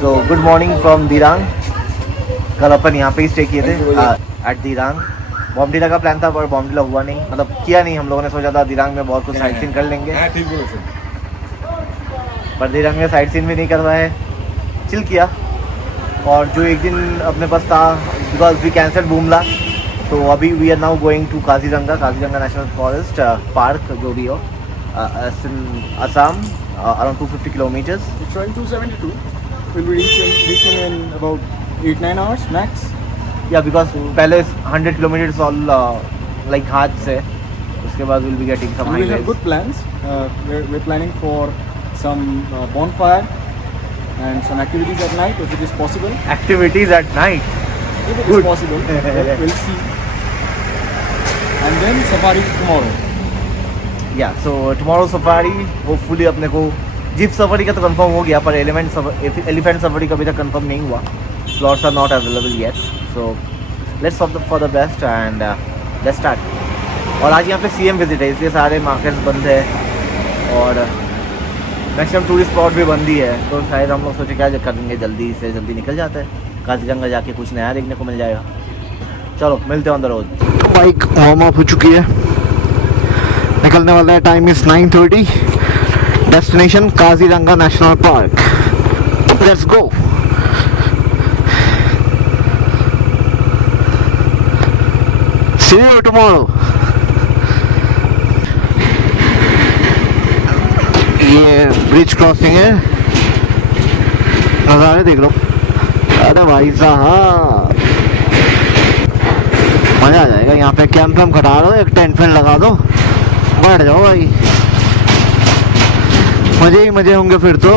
So good morning from Dirang. कल अपन यहाँ पे ही स्टे किए थे एट दिरांग। बॉम्बडिला का प्लान था पर बॉम्बडिला हुआ नहीं, मतलब किया नहीं। हम लोगों ने सोचा था दिरांग में बहुत कुछ साइट सीन कर लेंगे, पर दिरांग में साइट सीन भी नहीं करवाए, चिल किया। और जो एक दिन अपने पास था बिकॉज वी कैंसल बूमला, तो अभी we are now going to Kaziranga national forest park, जो भी हो, Assam, around 250 kilometers. It's showing 272. We'll be reaching in about 8-9 hours max. या बिकॉज पहले 100 kilometers ऑल लाइक घाट से, उसके बाद will be getting some We have highways. good plans. We're planning for some bonfire and some activities at night if it is possible. Activities at night, If it Good. is possible, we'll see. And then safari tomorrow. या so tomorrow safari. Hopefully अपने को jeep safari का तो confirm हो गया, पर elephant safari का अभी तक कंफर्म नहीं हुआ। Slots are not available yet, so let's hope for the best and let's start. और आज यहाँ पे सीएम विजिट है, इसलिए सारे मार्केट्स बंद है और मैक्सिमम टूरिस्ट स्पॉट भी बंद ही है। तो शायद हम लोग सोचे क्या करेंगे, जल्दी से जल्दी निकल जाते हैं काजीरंगा, जाके कुछ नया देखने को मिल जाएगा। चलो मिलते हैं on the road. Bike warm up हो चुकी है, निकलने वाला है। Time is 9:30। Destination Kaziranga national park. Let's go. See you tomorrow. ये ब्रिज क्रॉसिंग है, नज़ारे देख लो। अरे भाई साहब मजा आ जाएगा। यहाँ पे कैंप वैम्प कटा दो, एक टेंट फेंट लगा दो, बैठ जाओ भाई, मजे ही मजे होंगे फिर तो।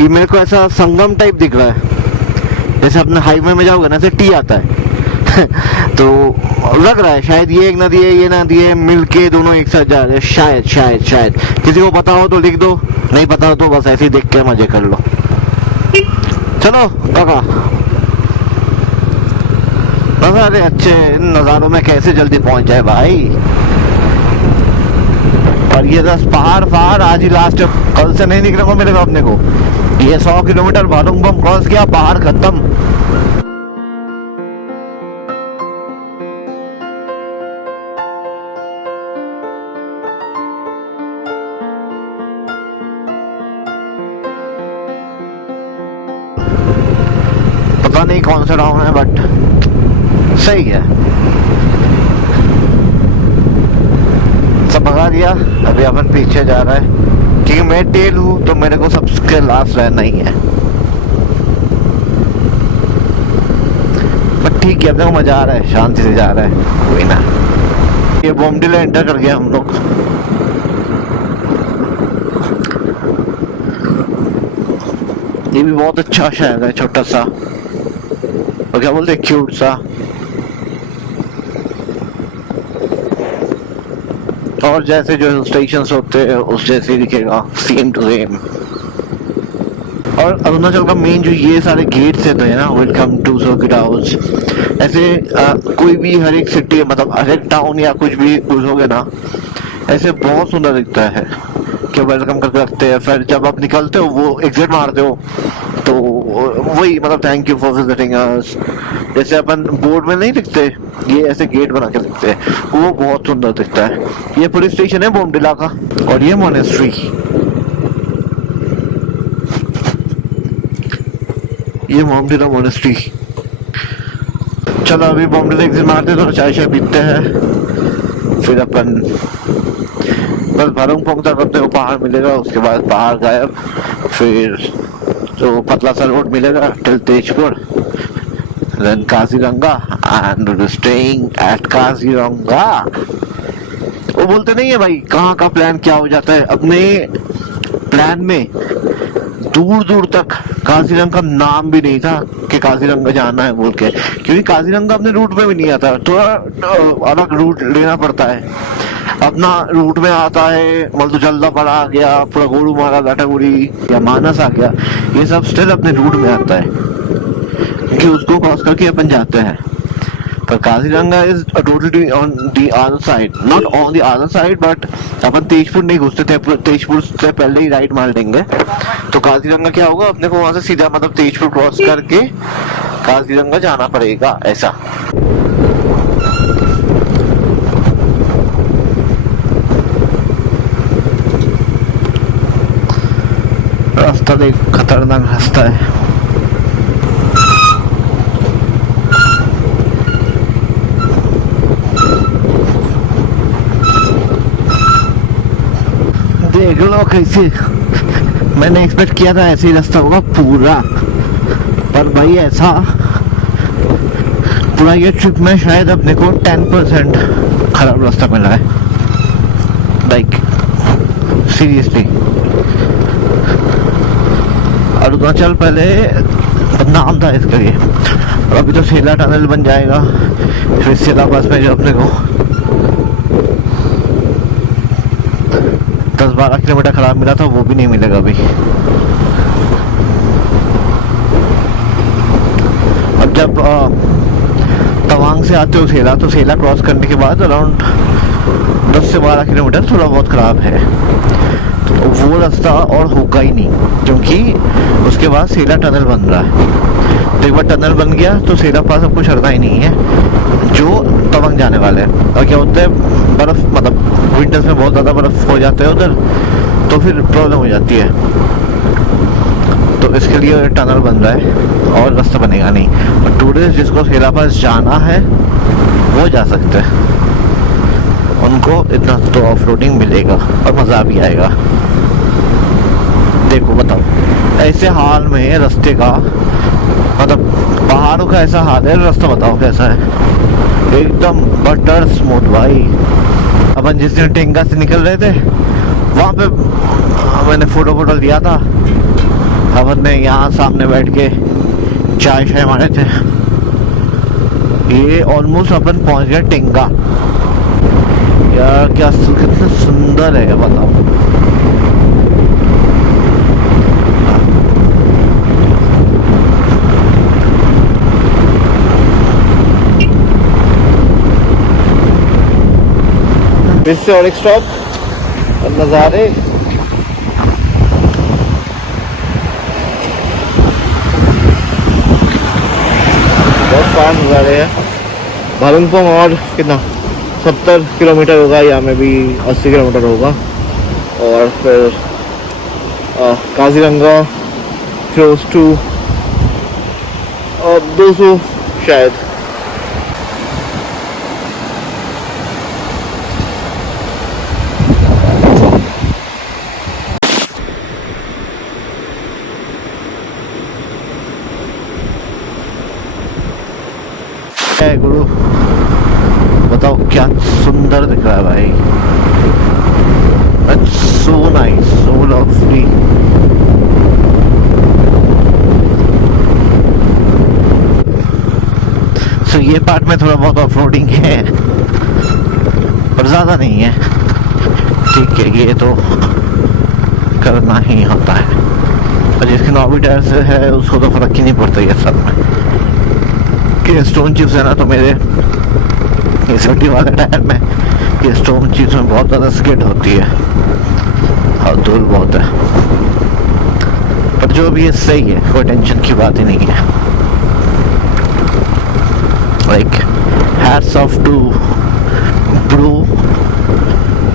ये मेरे को ऐसा संगम टाइप दिख रहा है, जैसे अपने हाईवे में जाओगे ना, ऐसे टी आता है तो लग रहा है शायद ये एक नदी है, ये नदी है, मिलके दोनों एक साथ जा रहे हैं। शायद शायद शायद किसी को पता हो तो लिख दो, नहीं पता हो तो बस ऐसे ही देख के मजे कर लो। चलो काका, नजारे अच्छे, इन नज़ारों में कैसे जल्दी पहुंच जाए भाई। और ये 10 पहाड़ आज ही लास्ट, कल से नहीं निकलेगा मेरे को अपने को। ये 100 किलोमीटर भालुंग बम क्रॉस किया, पहाड़ खत्म। पता नहीं कौन सा डाउन है बट सही है, सब भगा दिया। अभी अपन पीछे जा रहा है क्योंकि मैं टेल हूँ तो मेरे को सबसे लास्ट रहना ही है। बट ठीक है, अपने को मजा आ रहा है, शांति से जा रहा है, कोई ना। ये बॉम्बडिला एंटर कर गया हम लोग। ये भी बहुत अच्छा शहर है, छोटा सा, और क्या बोलते हैं, क्यूट सा। और जैसे जो हिल स्टेशन होते हैं उस जैसे दिखेगा, सेम टू सेम। और अरुणाचल का मेन जो ये सारे गेट्स है तो है ना, वेलकम टू सर्किट हाउस। ऐसे कोई भी हर एक सिटी, मतलब हर एक टाउन या कुछ भी घुसोगे ना, ऐसे बहुत सुंदर दिखता है कि वेलकम करके रखते हैं। फिर जब आप निकलते हो, वो एग्जिट मारते हो, तो वही मतलब थैंक यू फॉर विजिटिंग अस, जैसे अपन बोर्ड में नहीं लिखते, ये ऐसे गेट बना के लिखते हैं, वो बहुत सुंदर दिखता है। ये पुलिस स्टेशन है बॉम्बडिला का, और ये मोनेस्ट्री। ये बॉम्बडिला मोनेस्ट्री। चलो अभी बॉम्बडिला एग्जिट मारते तो चाय शाय पीते हैं, फिर अपन बस भालुंग पोंग तक अपने को पहाड़ मिलेगा, उसके बाद पहाड़ गायब, फिर तो पतला सा रोड मिलेगा till Tezpur, then Kaziranga and staying at Kaziranga. वो बोलते नहीं है भाई, कहाँ का प्लान क्या हो जाता है। अपने प्लान में दूर दूर तक काजीरंगा का नाम भी नहीं था कि काजीरंगा जाना है बोल के, क्योंकि काजीरंगा अपने रूट में भी नहीं आता, थोड़ा अलग रूट लेना पड़ता है। अपना रूट में आता है, मतलब जल्दा पड़ा आ गया, पूरा गोरू मारा, लाटागुड़ी या मानस आ गया, ये सब स्टिल अपने रूट में आता है कि उसको क्रॉस करके अपन जाते हैं। पर Kaziranga is totally on the other side, not on the other side but अपन तेजपुर नहीं घुसते थे, तेजपुर से पहले ही राइट मार देंगे तो काजीरंगा क्या होगा, अपने को वहां से सीधा मतलब तेजपुर क्रॉस करके काजीरंगा जाना पड़ेगा ऐसा। रास्ता देख, खतरनाक रास्ता है। देख लो कैसे, मैंने एक्सपेक्ट किया था ऐसे ही रास्ता होगा पूरा, पर भाई ऐसा पूरा ये ट्रिप में शायद अपने को 10% खराब रास्ता मिला है, लाइक सीरियसली। अरुणाचल पहले नाम था इसका ये, और अभी तो सेला टनल बन जाएगा, फिर सेला पास में जो अपने को 10-12 किलोमीटर खराब मिला था वो भी नहीं मिलेगा अभी। अब जब तवांग से आते हो सेला, तो सेला क्रॉस करने के बाद अराउंड 10 से 12 किलोमीटर थोड़ा बहुत खराब है, तो वो रास्ता और होगा ही नहीं, क्योंकि उसके बाद सेला टनल बन रहा है। तो एक बार टनल बन गया तो सेला पास आपको चढ़ना ही नहीं है, जो तवांग जाने वाले हैं। और क्या होता है, बर्फ मतलब विंटर्स में बहुत ज़्यादा बर्फ हो जाता है उधर, तो फिर प्रॉब्लम हो जाती है। तो इसके लिए टनल बन रहा है और रास्ता बनेगा नहीं, और टूरिस्ट जिसको सेला पास जाना है वो जा सकते हैं, उनको इतना तो ऑफ रोडिंग मिलेगा और मज़ा भी आएगा। देखो बताओ, ऐसे हाल में रास्ते का, मतलब पहाड़ों का ऐसा हाल है, रास्ता बताओ कैसा है, एकदम बटर स्मूथ भाई। अपन जिस दिन टेंगा से निकल रहे थे वहाँ पे मैंने फोटो लिया था, अपन ने यहाँ सामने बैठ के चाय शाय मारे थे। ये ऑलमोस्ट अपन पहुँच गए टेंगा। यार क्या कितना सुंदर है बताओ। फिर से और एक स्टॉप और नज़ारे। बहुत फास्ट नज़ारे हैं। भालुंगपोंग और कितना 70 किलोमीटर होगा, यहाँ में भी 80 किलोमीटर होगा। और फिर काजीरंगा क्लोज टू 200 शायद। गुरु बताओ क्या सुंदर दिख रहा है भाई, so nice, so lovely। So ये पार्ट में थोड़ा बहुत ऑफ रोडिंग है पर ज्यादा नहीं है, ठीक है, ये तो करना ही होता है। और जिसके नॉबी टायर से है उसको तो फर्क ही नहीं पड़ता ये सब में। कि स्टोन चिप्स है ना, तो मेरे ये 70 वाले टायर में ये स्टोन चिप्स में बहुत ज़्यादा स्किड होती है और धूल बहुत है, पर जो भी है सही है, कोई टेंशन की बात ही नहीं है। Like hats off to BRO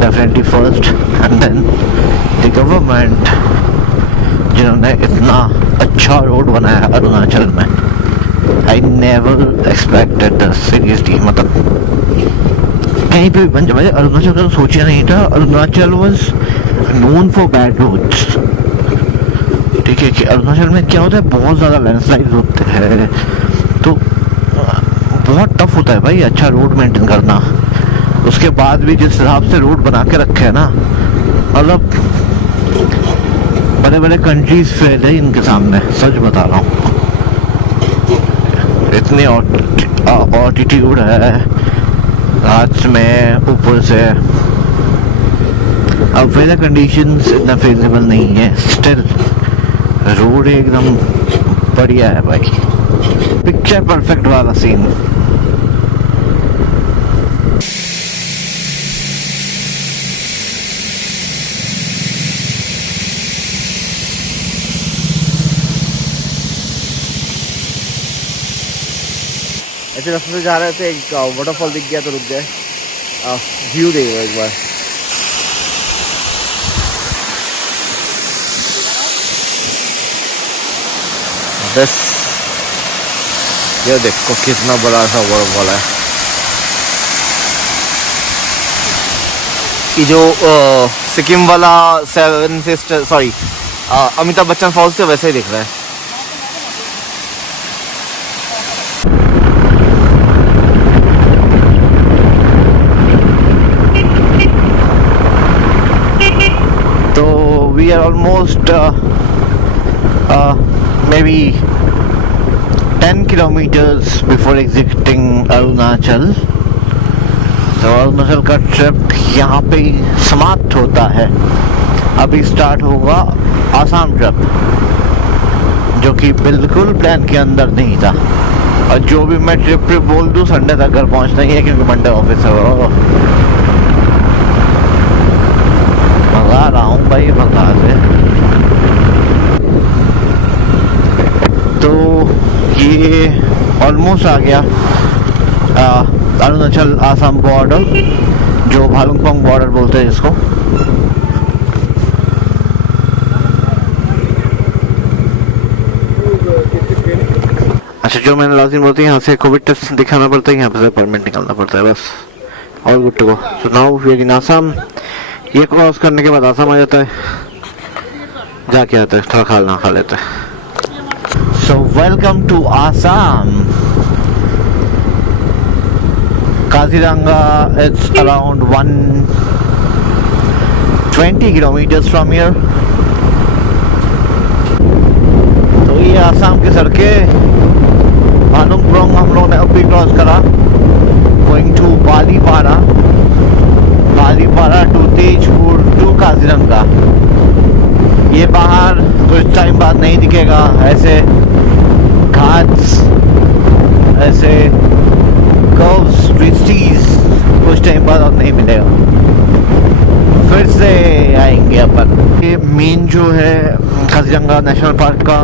definitely first, and then the government जिन्होंने इतना अच्छा रोड बनाया अरुणाचल में। I never expected this seriously, मतलब कहीं पे भी बन जाए। अरुणाचल का तो सोचा नहीं था। Arunachal was known for bad roads, ठीक है, कि अरुणाचल में क्या होता है, बहुत ज़्यादा लैंडस्लाइड होते हैं, तो बहुत टफ होता है भाई अच्छा रोड मेंटेन करना। उसके बाद भी जिस हिसाब से रोड बना के रखे हैं ना, मतलब बड़े बड़े कंट्रीज फेल है इनके सामने, सच बता रहा हूँ। इतनी ऑल्टीट्यूड है रात में ऊपर से, अब वेदर कंडीशंस इतना फेवरेबल नहीं है, स्टिल रोड एकदम बढ़िया है भाई, पिक्चर परफेक्ट वाला सीन। ऐसे रास्ते से जा रहे थे, एक वाटरफॉल दिख गया तो रुक गए, व्यू देखो एक बार। बस ये देखो कितना बड़ा सा वाटरफॉल है। ये जो सिक्किम वाला seven sister sorry Amitabh Bachchan falls से वैसे ही दिख रहा है। तो we are almost maybe 10 kilometers before exiting Arunachal. तो अरुणाचल का ट्रिप यहाँ पे समाप्त होता है। अभी स्टार्ट होगा आसाम ट्रिप, जो कि बिल्कुल प्लान के अंदर नहीं था। और जो भी मैं ट्रिप पे बोल दूँ संडे तक घर पहुँचना ही है, क्योंकि मंडे ऑफिस है। भगा रहा हूँ भाई, भगा से। तो ये ऑलमोस्ट आ गया अरुणाचल आसाम बॉर्डर, जो भालुकपोंग बॉर्डर बोलते हैं जिसको। अच्छा, जो मैंने लाजिम बोलती है, यहाँ से कोविड टेस्ट दिखाना पड़ता है, यहाँ पे से परमिट निकालना पड़ता है, बस। All good to go. So now we are in Assam. ये क्रॉस करने के बाद आसाम आ जाता है, जाके आता है, थोड़ा खाना खा लेता है। So welcome to Assam. Kaziranga, it's around 120 kilometers from here. तो ये आसाम की सड़कें। भालुकपोंग हम लोग ने अभी क्रॉस करा, going to Balipara, Balipara to Tezpur to Kaziranga. ये बाहर कुछ टाइम बाद नहीं दिखेगा, ऐसे घाट्स, ऐसे कर्व्स, ट्विस्टीज कुछ टाइम बाद और नहीं मिलेगा। फिर से आएंगे अपन। ये मेन जो है काजीरंगा नेशनल पार्क का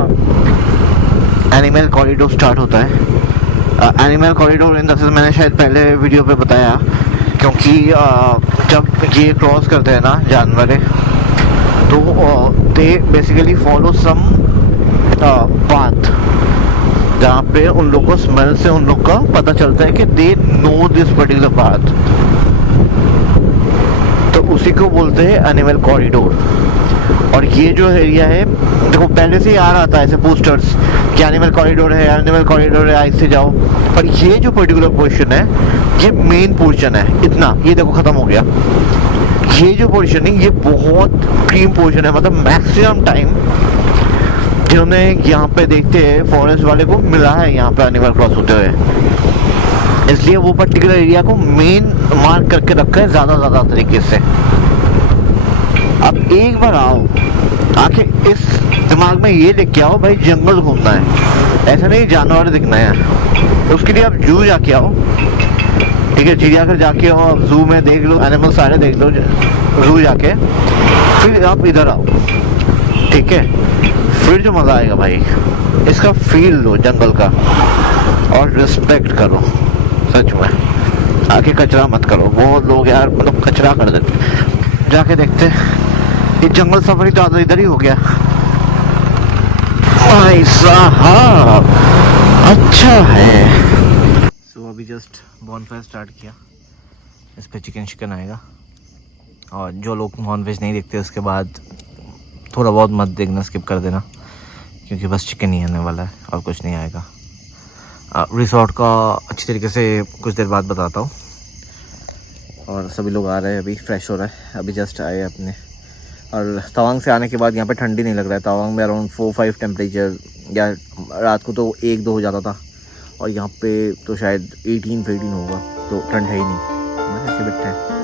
एनिमल कॉरिडोर स्टार्ट होता है। Animal corridor in the sense मैंने शायद पहले वीडियो पे बताया, क्योंकि जब ये क्रॉस करते हैं ना जानवर, तो they basically follow some path, जहाँ पे उन लोग को स्मेल से उन लोग का पता चलता है कि they know this particular path. तो उसी को बोलते हैं एनिमल कॉरिडोर। और ये जो एरिया है, देखो पहले से ही आ रहा था ऐसे पोस्टर्स कि एनिमल कॉरिडोर है, एनिमल कॉरिडोर है, ऐसे जाओ। पर ये जो पर्टिकुलर पोर्शन है, ये मेन पोर्शन है। इतना ये देखो खत्म हो गया। ये जो पोर्शन है, ये बहुत प्रीम पोर्शन है। मतलब मैक्सिमम टाइम जिन्होंने यहाँ पे देखते हैं फॉरेस्ट वाले को मिला है यहाँ पे एनिमल क्रॉस होते हुए, इसलिए वो पर्टिकुलर एरिया को मेन मार्क करके रखा है ज्यादा तरीके से। अब एक बार आओ, आके इस दिमाग में ये लेके आओ भाई, जंगल घूमना है, ऐसा नहीं जानवर दिखना है। उसके लिए आप जू जाके आओ, ठीक है, चिड़ियाघर जाके आओ, आप जू में देख लो, एनिमल सारे देख लो जू जाके, फिर आप इधर आओ, ठीक है। फिर जो मजा आएगा भाई, इसका फील लो जंगल का, और रिस्पेक्ट करो सच में। आके कचरा मत करो। बहुत लोग यार मतलब कचरा कर देते। जाके देखते, ये जंगल सफारी तो इधर ही हो गया भाई साहब, अच्छा है। तो अभी जस्ट बॉनफायर स्टार्ट किया, इस पे चिकन आएगा। और जो लोग नॉन वेज नहीं देखते उसके बाद थोड़ा बहुत मत देखना, स्किप कर देना, क्योंकि बस चिकन ही आने वाला है और कुछ नहीं आएगा। रिसोर्ट का अच्छी तरीके से कुछ देर बाद बताता हूँ। और सभी लोग आ रहे हैं, अभी फ्रेश हो रहा है, अभी जस्ट आए अपने। और तवांग से आने के बाद यहाँ पे ठंडी नहीं लग रहा है। तवांग में अराउंड 4-5 टेम्परेचर, या रात को तो 1-2 हो जाता था, और यहाँ पे तो शायद 18-18 होगा, तो ठंड है ही नहीं, ऐसे बैठे हैं।